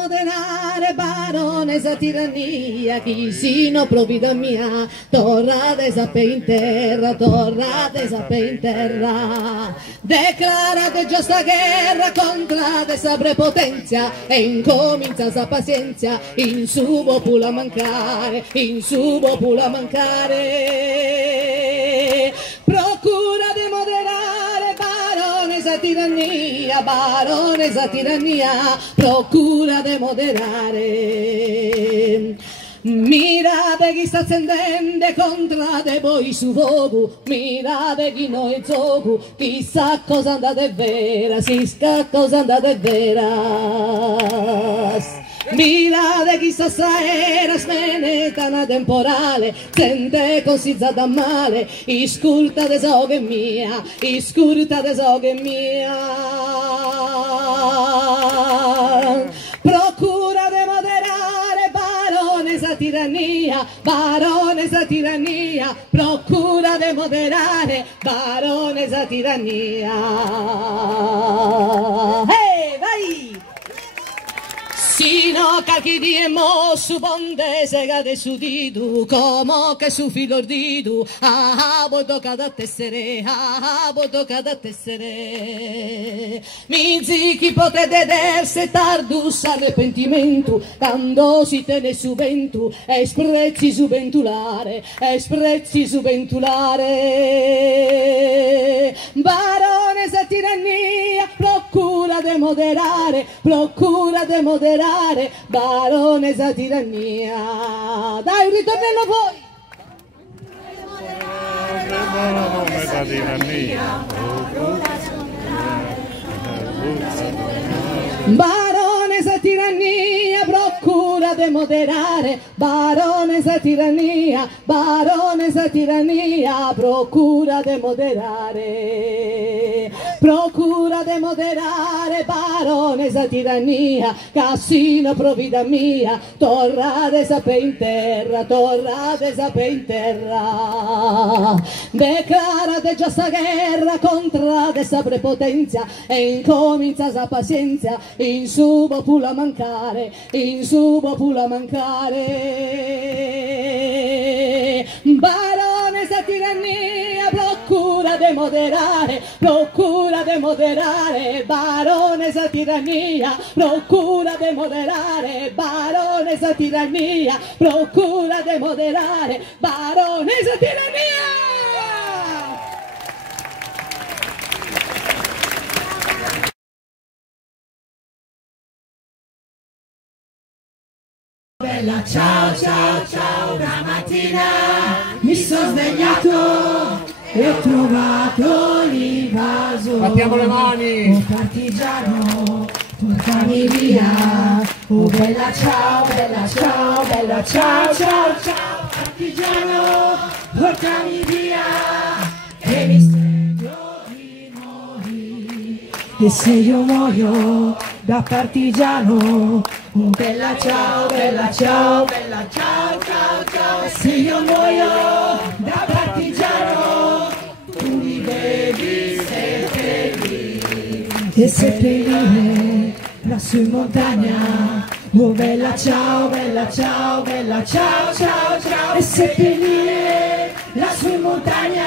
moderare, baronesa tirannia, chi si no provvida mia, torrate sape in terra, torrate sape in terra. Declarate giusta guerra contrate sa prepotenzia e incomincia sa pazienza, in suo pula mancare, in suo pula mancare. Procura di moderare, baronesa tirannia, baronesa tirannia, procura di moderare. Mirate chi sta accendendo contro di voi su fuoco, mirate chi noi gioco, chissà cosa andate vera, si sa cosa andate vera. Mirate chi sta sera smeneta una temporale, sente così da male, isculta de so che mia, isculta de so che mia. Procura de moderare, baronesa tirannia, baronesa tirannia, procura de moderare, baronesa tirannia. Hey, vai! Sino calchi di emo su ponte segate su didu, come che su filo didu, voi toccate a tessere, voi toccate a tessere. Mi zichi potete vederse tardus arrepentimento, quando si tene su ventu, esprezzi su ventulare, esprezzi su ventulare. Baronesa tirannia, procura de moderare, procura de moderare, baronesa tirannia. Dai, un ritornello voi! Baronesa tirannia, baronesa tirannia, procura de moderare, baronesa tirannia, baronesa tirannia, procura de moderare, procura de moderare, baronesa tirannia, cassino provvida mia, torrate sape in terra, torrate sape in terra. Declarate già sta guerra contrate sa prepotenzia e incomincia sa pazienza, in subo pula mancare, in subo pula mancare. Baronesa tirannia, procura de moderare, procura de moderare, baronesa tirannia, procura de moderare, baronesa tirannia, procura de moderare, baronesa tirannia. Bella, ciao ciao ciao, una mattina mi sono svegliato e ho trovato l'invaso. battiamo le mani! Oh partigiano, portami via. Oh bella ciao, bella ciao, bella ciao ciao ciao. Partigiano, portami via, che mi sento di morire. E se io muoio da partigiano, oh bella ciao, bella ciao, bella ciao, ciao, ciao. Se io muoio da partigiano, tu mi devi seppellire. E seppellire lassù in montagna, oh bella ciao, bella ciao, bella ciao, ciao, ciao. E seppellire lassù in montagna,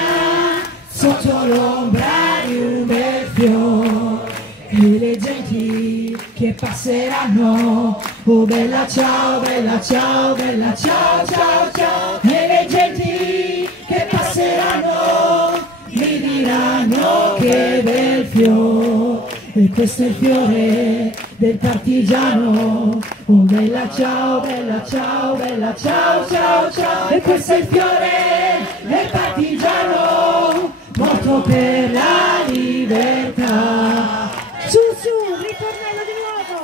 sotto l'ombra di un bel fiore. E le genti che passeranno, oh bella ciao, bella ciao, bella ciao, ciao, ciao. E le genti che passeranno mi diranno che bel fiore. E questo è il fiore del partigiano, oh bella ciao, bella ciao, bella ciao, ciao, ciao. E questo è il fiore del partigiano, morto per la libertà. Su, su, ritornello di nuovo,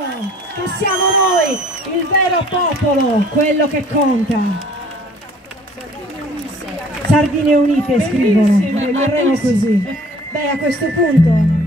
che siamo noi, il vero popolo, quello che conta. Sardine Unite scrivono, rimarremo così. Beh, a questo punto